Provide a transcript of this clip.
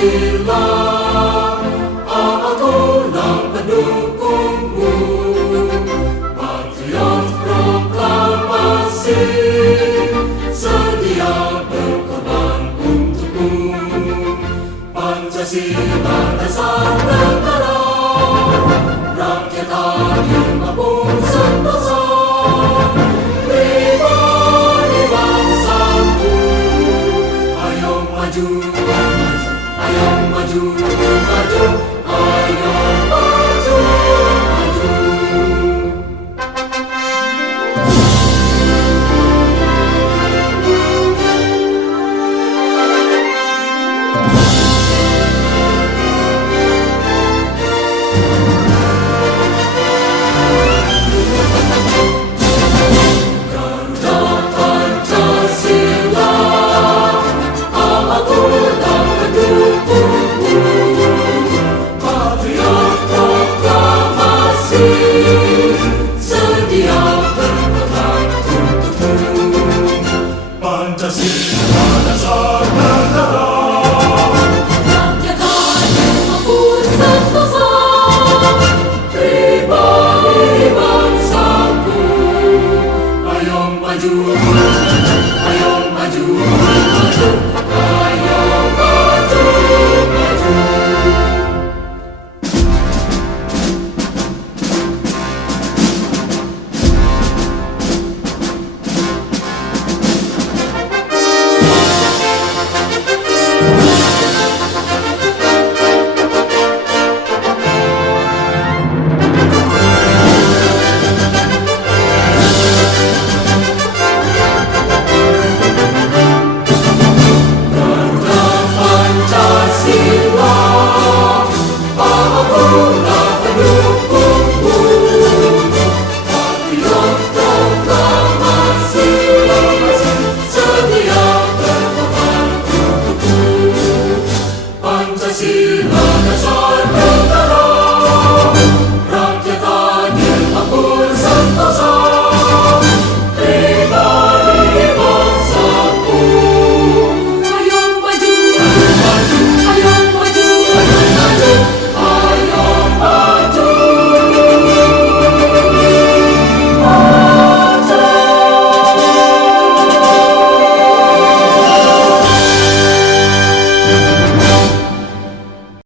Pancasila, akulah pendukungmu, patriot proklamasi, sedia berkorban untukmu. Pancasila dasar negara, rakyat adil maupun sentosa, pribadi bangsaku. Ayo maju, ayo maju, maju, ayo maju, maju. Pancasila dasar negara, rakyat adil maupun sentosa, pribadi bangsaku. Ayo maju, ayo maju, maju.